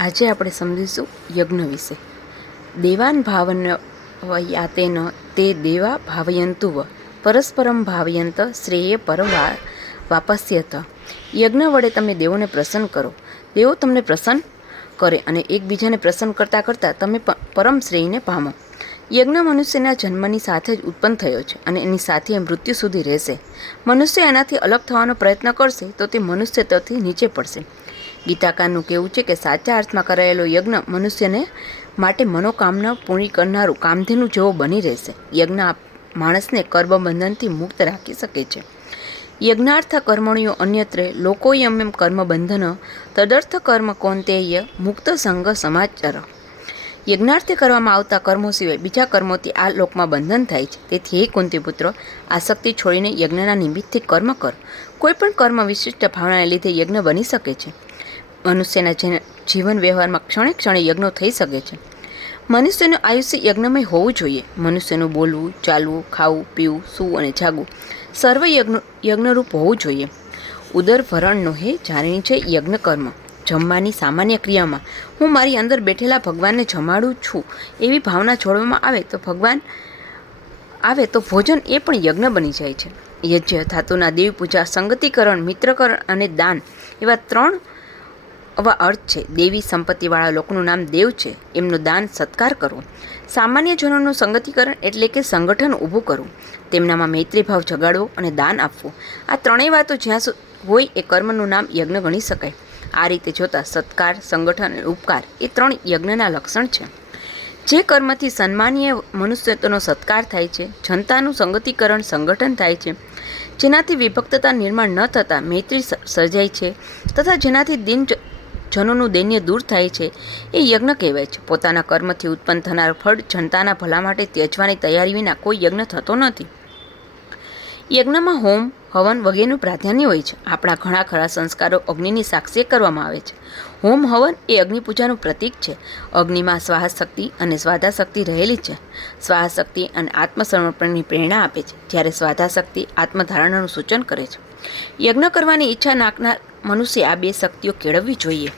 આજે આપણે સમજીશું યજ્ઞ વિશે. દેવાન ભાવન યાતેન તે દેવા ભાવયંતુવ, પરસ્પરમ ભાવયંત શ્રેય પરવા વાપસ્યત. યજ્ઞ વડે તમે દેવોને પ્રસન્ન કરો. દેવો તમને પ્રસન્ન કરે અને એકબીજાને પ્રસન્ન કરતાં કરતાં તમે પરમ શ્રેયને પામો. યજ્ઞ મનુષ્યના જન્મની સાથે જ ઉત્પન્ન થયો છે અને એની સાથે મૃત્યુ સુધી રહેશે. મનુષ્ય એનાથી અલગ થવાનો પ્રયત્ન કરશે તો તે મનુષ્ય તરથી નીચે પડશે. ગીતાકારનું કહેવું છે કે સાચા અર્થમાં કરાયેલો યજ્ઞ મનુષ્યને માટે મનોકામના પૂરી કરનારું કામધેનુ જેવો બની રહેશે. યજ્ઞ માણસને કર્મબંધનથી મુક્ત રાખી શકે છે. યજ્ઞાર્થ કર્મણીઓ અન્યત્રે એમ કર્મબંધન તદર્થ કર્મ કોંતેય મુક્ત સંઘ સમાચાર. યજ્ઞાર્થે કરવામાં આવતા કર્મો સિવાય બીજા કર્મોથી આ લોકમાં બંધન થાય છે. તેથી હે કુંતીપુત્ર, આસક્તિ છોડીને યજ્ઞના નિમિત્તથી કર્મ કર. કોઈ પણ કર્મ વિશિષ્ટ ભાવનાને લીધે યજ્ઞ બની શકે છે. મનુષ્યના જીવન વ્યવહારમાં ક્ષણે ક્ષણે યજ્ઞો થઈ શકે છે. મનુષ્યનું આયુષ્ય યજ્ઞમય હોવું જોઈએ. મનુષ્યનું બોલવું, ચાલવું, ખાવું, પીવું, સૂવું અને જાગવું સર્વ યજ્ઞ યજ્ઞરૂપ હોવું જોઈએ. ઉદર ભરણનો હે જાણીને છે યજ્ઞ કર્મ જમવાની સામાન્ય ક્રિયામાં હું મારી અંદર બેઠેલા ભગવાનને જમાડું છું એવી ભાવના જોડવામાં આવે તો ભગવાન આવે તો ભોજન એ પણ યજ્ઞ બની જાય છે. યજ્ઞ, ધાતુના દેવી પૂજા, સંગતિકરણ, મિત્રકરણ અને દાન એવા ત્રણ આવા અર્થ છે. દેવી સંપત્તિવાળા લોકોનું નામ દેવ છે. એમનું દાન સત્કાર કરવો સામાન્ય જનોનું સંગતિકરણ એટલે કે સંગઠન ઊભું કરવું તેમનામાં મૈત્રી ભાવ જગાડવો અને દાન આપવું. આ ત્રણેય વાતો જ્યાં હોય એ કર્મનું નામ યજ્ઞ ગણી શકાય. આ રીતે જોતાં સત્કાર, સંગઠન અને ઉપકાર એ ત્રણ યજ્ઞના લક્ષણ છે. જે કર્મથી સન્માનીય મનુષ્યત્વનો સત્કાર થાય છે, જનતાનું સંગતિકરણ, સંગઠન થાય છે, જેનાથી વિભક્તતા નિર્માણ ન થતાં મૈત્રી સર્જાય છે, તથા જેનાથી દિન જનોનું દૈન્ય દૂર થાય છે, એ યજ્ઞ કહેવાય છે. પોતાના કર્મથી ઉત્પન્ન થનાર ફળ જનતાના ભલા માટે ત્યજવાની તૈયારી વિના કોઈ યજ્ઞ થતો નથી. યજ્ઞમાં હોમ, હવન વગેરેનું પ્રાધાન્ય હોય છે. આપણા ઘણા ખરા સંસ્કારો અગ્નિની સાક્ષીએ કરવામાં આવે છે. હોમ, હવન એ અગ્નિપૂજાનું પ્રતીક છે. અગ્નિમાં સ્વાહ શક્તિ અને સ્વાધા શક્તિ રહેલી છે. સ્વાહ શક્તિ અને આત્મસમર્પણની પ્રેરણા આપે છે. જ્યારે સ્વાધા શક્તિ આત્મધારણાનું સૂચન કરે છે. યજ્ઞ કરવાની ઈચ્છા નાખનાર મનુષ્ય આ બે શક્તિઓ કેળવવી જોઈએ.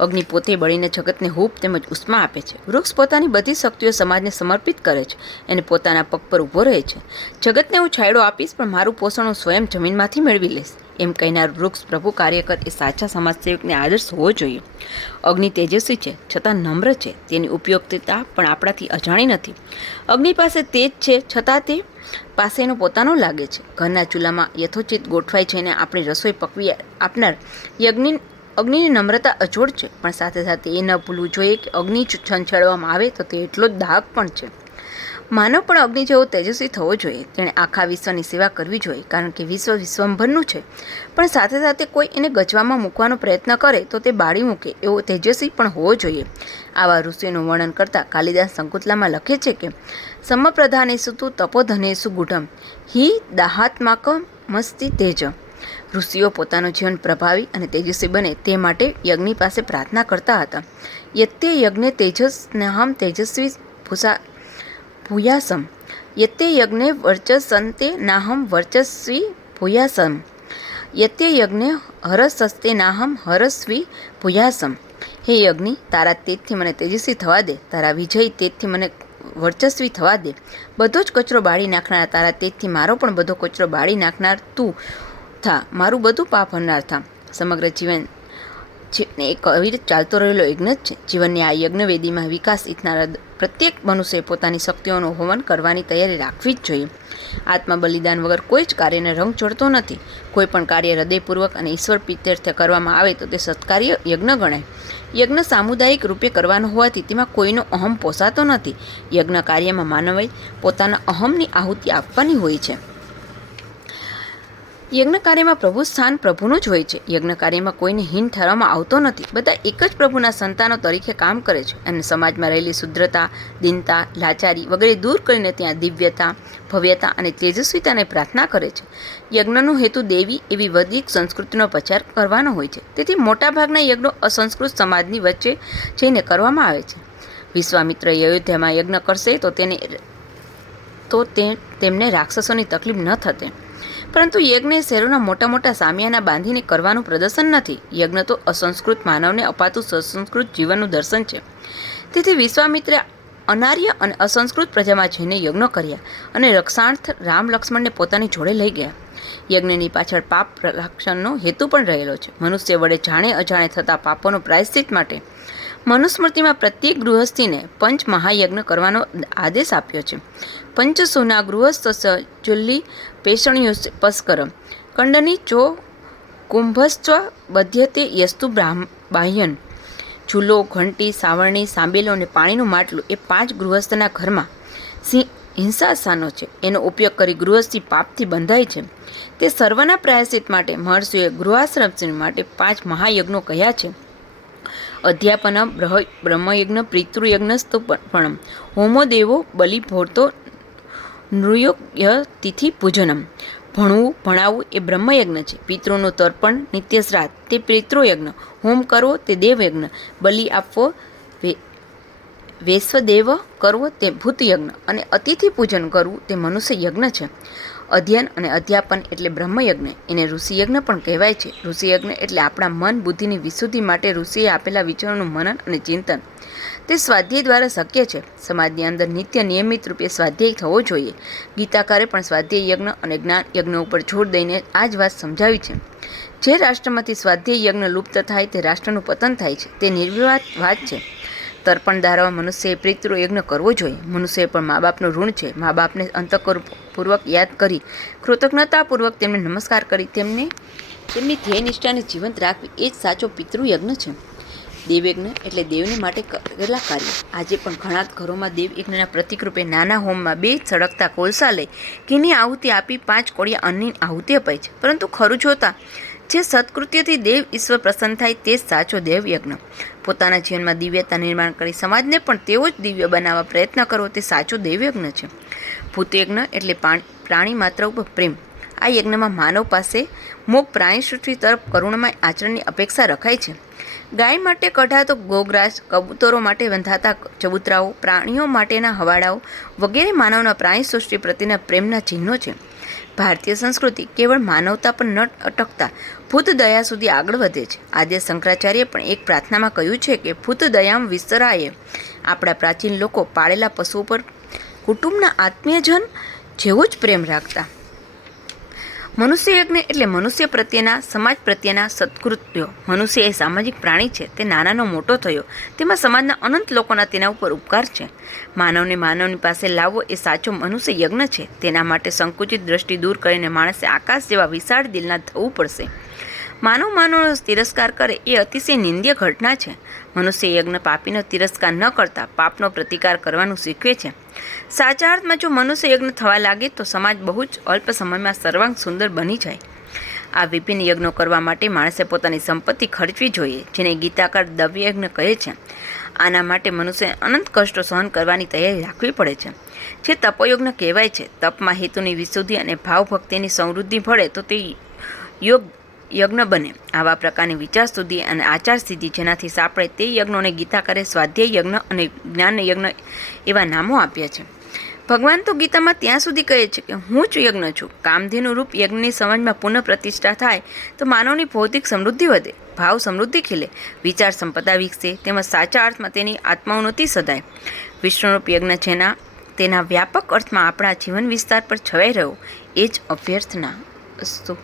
અગ્નિ પોતે બળીને જગતને હૂપ તેમજ ઉષ્મા આપે છે. વૃક્ષ પોતાની બધી શક્તિઓ સમાજને સમર્પિત કરે છે અને પોતાના પગ પર ઊભો રહે છે. જગતને હું છાંયડો આપીશ, પણ મારું પોષણ હું સ્વયં જમીનમાંથી મેળવી લઈશ. એમ કહેનાર વૃક્ષ પ્રભુ કાર્યકર એ સાચા સમાજસેવકને આદર્શ હોવો જોઈએ. અગ્નિ તેજસ્વી છે, છતાં નમ્ર છે. તેની ઉપયોગિતા પણ આપણાથી અજાણી નથી. અગ્નિ પાસે તેજ છે, છતાં તે પાસેનો પોતાનો લાગે છે. ઘરના ચૂલામાં યથોચિત ગોઠવાય છે અને આપણી રસોઈ પકવી આપનાર યજ્ઞ અગ્નિની નમ્રતા અજોડ છે, પણ સાથે સાથે એ ન ભૂલવું જોઈએ કે અગ્નિ છંછેડવામાં આવે તો તે એટલો જ દાહક પણ છે. માનવ પણ અગ્નિ જેવો તેજસ્વી થવો જોઈએ. તેણે આખા વિશ્વની સેવા કરવી જોઈએ, કારણ કે વિશ્વ વિશ્વંભરનું છે. પણ સાથે સાથે કોઈ એને ગજવામાં મૂકવાનો પ્રયત્ન કરે તો તે બાળી મૂકે એવો તેજસ્વી પણ હોવો જોઈએ. આવા ઋષિનું વર્ણન કરતાં કાલિદાસ સંકુતલામાં લખે છે કે, સમપ્રધાનેસુ તું તપોધનેસુ ગુઢમ, હિ દાહાત્માક મસ્તી તેજ. ઋષિઓ પોતાનું જીવન પ્રભાવી અને તેજસ્વી બને તે માટે યજ્ઞની પાસે પ્રાર્થના કરતા હતા. યત્તે તેજસ તેજસ્નેહમ તેજસ્વી ભૂષા ભૂયાસમ. યત્તે યજ્ઞે વર્ચસંતે નાહમ વર્ચસ્વી ભૂયાસમ. યત્તે યજ્ઞ હરસસ્તે નાહમ હરસ્વી ભૂયાસમ. હે યજ્ઞ, તારા તેજથી મને તેજસ્વી થવા દે. તારા વિજય તેજથી મને વર્ચસ્વી થવા દે. બધો જ કચરો બાળી નાખનાર તારા તેજથી મારો પણ બધો કચરો બાળી નાખનાર તું થા, મારું બધું પાપ હરનાર થા. સમગ્ર જીવન એક રીતે ચાલતો રહેલો યજ્ઞ જ છે. જીવનની આ યજ્ઞવેદીમાં વિકાસ ઈચ્છનારા પ્રત્યેક મનુષ્યએ પોતાની શક્તિઓનું હોમન કરવાની તૈયારી રાખવી જ જોઈએ. આત્મા બલિદાન વગર કોઈ જ કાર્યને રંગ ચડતો નથી. કોઈ પણ કાર્ય હૃદયપૂર્વક અને ઈશ્વર પિત્યર્થે કરવામાં આવે તો તે સત્કાર્ય યજ્ઞ ગણાય. યજ્ઞ સામુદાયિક રૂપે કરવાનો હોવાથી તેમાં કોઈનો અહમ પોસાતો નથી. યજ્ઞ કાર્યમાં માનવે પોતાના અહમની આહુતિ આપવાની હોય છે. યજ્ઞ કાર્યમાં પ્રભુ સ્થાન પ્રભુનું જ હોય છે. યજ્ઞ કાર્યમાં કોઈને હીન ઠરવામાં આવતો નથી. બધા એક જ પ્રભુના સંતાનો તરીકે કામ કરે છે અને સમાજમાં રહેલી શુદ્રતા, દીનતા, લાચારી વગેરે દૂર કરીને ત્યાં દિવ્યતા, ભવ્યતા અને તેજસ્વીતાને પ્રાર્થના કરે છે. યજ્ઞનો હેતુ દેવી એવી વૈદિક સંસ્કૃતિનો પ્રચાર કરવાનો હોય છે. તેથી મોટાભાગના યજ્ઞો અસંસ્કૃત સમાજની વચ્ચે જઈને કરવામાં આવે છે. વિશ્વામિત્ર અયોધ્યામાં યજ્ઞ કરશે તો તેને તો તે, તેમને રાક્ષસોની તકલીફ ન થતે. પરંતુ યજ્ઞ શહેરોના મોટા મોટા સામિયાના બાંધીને કરવાનું પ્રદર્શન નથી. યજ્ઞ તો અસંસ્કૃત માનવને અપાતું સુસંસ્કૃત જીવનનું દર્શન છે. તેથી વિશ્વામિત્રે અનાર્ય અને અસંસ્કૃત પ્રજામાં જઈને યજ્ઞ કર્યા અને રક્ષાર્થ રામ લક્ષ્મણને પોતાની જોડે લઈ ગયા. યજ્ઞની પાછળ પાપ રક્ષણનો હેતુ પણ રહેલો છે. મનુષ્ય વડે જાણે અજાણે થતા પાપોનો પ્રાયશ્ચિત માટે મનુસ્મૃતિમાં પ્રત્યેક ગૃહસ્થીને પંચ મહાયજ્ઞ કરવાનો આદેશ આપ્યો છે. પંચસુના ગૃહસ્થ ચુલ્લી પેષણ્યુ પસ્કર કંડની ચો કુંભસ્વ બધ્યતે યસ્તુ બ્રાહ્મ, બાહ્યન. ચૂલો ઘંટી, સાવરણી, સાંબેલો અને પાણીનું માટલું એ પાંચ ગૃહસ્થના ઘરમાં સિંહ હિંસાસાનો છે. એનો ઉપયોગ કરી ગૃહસ્થી પાપથી બંધાય છે. તે સર્વના પ્રાયશ્ચિત માટે મહર્ષિએ ગૃહાશ્રમ માટે પાંચ મહાયજ્ઞો કહ્યા છે. અધ્યાપન બ્રહ, બ્રહ્મયજ્ઞ પિતૃયજ્ઞસ્તો પણ હોમો દેવો બલિ ભોરતો નૃયોગ્ય તિથિ પૂજનમ. ભણવું, ભણાવવું એ બ્રહ્મયજ્ઞ છે. પિતૃનું તર્પણ નિત્ય શ્રાદ્ધ તે પિતૃયજ્ઞ. હોમ કરવો તે દેવયજ્ઞ. બલિ આપવો વૈશ્વદેવ કરવો તે ભૂતયજ્ઞ. અને અતિથિ પૂજન કરવું તે મનુષ્ય યજ્ઞ છે. અધ્યયન અને અધ્યાપન એટલે બ્રહ્મયજ્ઞ. એને ઋષિયજ્ઞ પણ કહેવાય છે. ઋષિયજ્ઞ એટલે આપણા મન બુદ્ધિની વિશુદ્ધિ માટે ઋષિએ આપેલા વિચારોનું મનન અને ચિંતન. તે સ્વાધ્યાય દ્વારા શક્ય છે. સમાજની અંદર નિત્ય નિયમિત રૂપે સ્વાધ્યાય થવો જોઈએ. ગીતાકારે પણ સ્વાધ્યાય યજ્ઞ અને જ્ઞાન યજ્ઞ ઉપર જોર દઈને આ જ વાત સમજાવી છે. જે રાષ્ટ્રમાંથી સ્વાધ્યાય યજ્ઞ લુપ્ત થાય તે રાષ્ટ્રનું પતન થાય છે. તે નિર્વિવાદ વાત છે. તર્પણ ધારવા મનુષ્યએ પિતૃ યજ્ઞ કરવો જોઈએ. મનુષ્યએ પણ મા બાપનું ઋણ છે. મા બાપને અંતઃકરપૂર્વક યાદ કરી, કૃતજ્ઞતાપૂર્વક તેમને નમસ્કાર કરી, તેમને, તેમની ધ્યેય નિષ્ઠાને જીવંત રાખવી એ જ સાચો પિતૃયજ્ઞ છે. દેવયજ્ઞ એટલે દેવને માટે કરેલા કાર્ય. આજે પણ ઘણા ઘરોમાં દેવયજ્ઞના પ્રતિકરૂપે નાના હોમમાં બે સળગતા કોલસા લઈ ઘીની આહુતિ આપી પાંચ કોળિયા અન્નની આહુતિ અપાય છે. પરંતુ ખરું જોતા જે સત્કૃત્યથી દેવ ઈશ્વર પ્રસન્ન થાય તે જ સાચો દેવયજ્ઞ પોતાના જીવનમાં દિવ્યતા નિર્માણ કરી સમાજને પણ તેવો જ દિવ્ય બનાવવા પ્રયત્ન કરવો તે સાચો દેવયજ્ઞ છે. ભૂતયજ્ઞ એટલે પ્રાણી માત્ર ઉપર પ્રેમ. આ યજ્ઞમાં માનવ પાસે મોક પ્રાણી સૃષ્ટિ તરફ કરુણમય આચરણની અપેક્ષા રખાય છે. ગાય માટે કઢાતો ગોગ્રાસ, કબૂતરો માટે બંધાતા ચબૂતરાઓ, પ્રાણીઓ માટેના હવાડાઓ વગેરે માનવના પ્રાણી સૃષ્ટિ પ્રત્યેના પ્રેમના ચિહ્નો છે. ભારતીય સંસ્કૃતિ કેવળ માનવતા પર ન અટકતા ભૂત દયા સુધી આગળ વધે છે. આદ્ય શંકરાચાર્ય પણ એક પ્રાર્થનામાં કહ્યું છે કે, ભૂત દયામ વિસ્તરાય આપણા પ્રાચીન લોકો પાળેલા પશુઓ પર કુટુંબના આત્મીયજન જેવો જ પ્રેમ રાખતા. મનુષ્ય યજ્ઞ એટલે મનુષ્ય પ્રત્યેના, સમાજ પ્રત્યેના સત્કૃત્યો મનુષ્ય એ સામાજિક પ્રાણી છે. તે નાનાનો મોટો થયો. તેમાં સમાજના અનંત લોકોના તેના ઉપર ઉપકાર છે. માનવને માનવની પાસે લાવવો એ સાચો મનુષ્ય યજ્ઞ છે. તેના માટે સંકુચિત દ્રષ્ટિ દૂર કરીને માણસે આકાશ જેવા વિશાળ દિલના થવું પડશે. માનવ માનવનો તિરસ્કાર કરે એ અતિશય નિંદ્ય ઘટના છે. મનુષ્ય યજ્ઞ પાપીનો તિરસ્કાર ન કરતા પાપનો પ્રતિકાર કરવાનું શીખવે છે. સાચા અર્થમાં જો મનુષ્ય યજ્ઞ થવા લાગે તો સમાજ બહુ જ અલ્પ સમયમાં સર્વાંગ સુંદર બની જાય. આ વિભિન્ન યજ્ઞો કરવા માટે માણસે પોતાની સંપત્તિ ખર્ચવી જોઈએ, જેને ગીતાકાર દવ્યયજ્ઞ કહે છે. આના માટે મનુષ્ય અનંત કષ્ટો સહન કરવાની તૈયારી રાખવી પડે છે. જે તપોયજ્ઞ કહેવાય છે, તપમાં હેતુની વિશુદ્ધિ અને ભાવભક્તિની સમૃદ્ધિ ભળે તો તે યોગ યજ્ઞ બને. આવા પ્રકારની વિચાર સુધી અને આચાર સ્થિતિ જેનાથી સાંપડે તે યજ્ઞોને ગીતાકારે સ્વાધ્યાય યજ્ઞ અને જ્ઞાન યજ્ઞ એવા નામો આપ્યા છે. ભગવાન તો ગીતામાં ત્યાં સુધી કહે છે કે, હું જ યજ્ઞ છું. કામધેનું રૂપ યજ્ઞની સમજમાં પુનઃ પ્રતિષ્ઠા થાય તો માનવની ભૌતિક સમૃદ્ધિ વધે, ભાવ સમૃદ્ધિ ખીલે, વિચાર સંપદા વિકસે, તેમજ સાચા અર્થમાં તેની આત્માઉન્નતિ સદાય વિષ્ણુરૂપ યજ્ઞ જેના, તેના વ્યાપક અર્થમાં આપણા જીવન વિસ્તાર પર છવાઈ રહ્યો, એ જ અભ્યર્થના. અસ્તુ.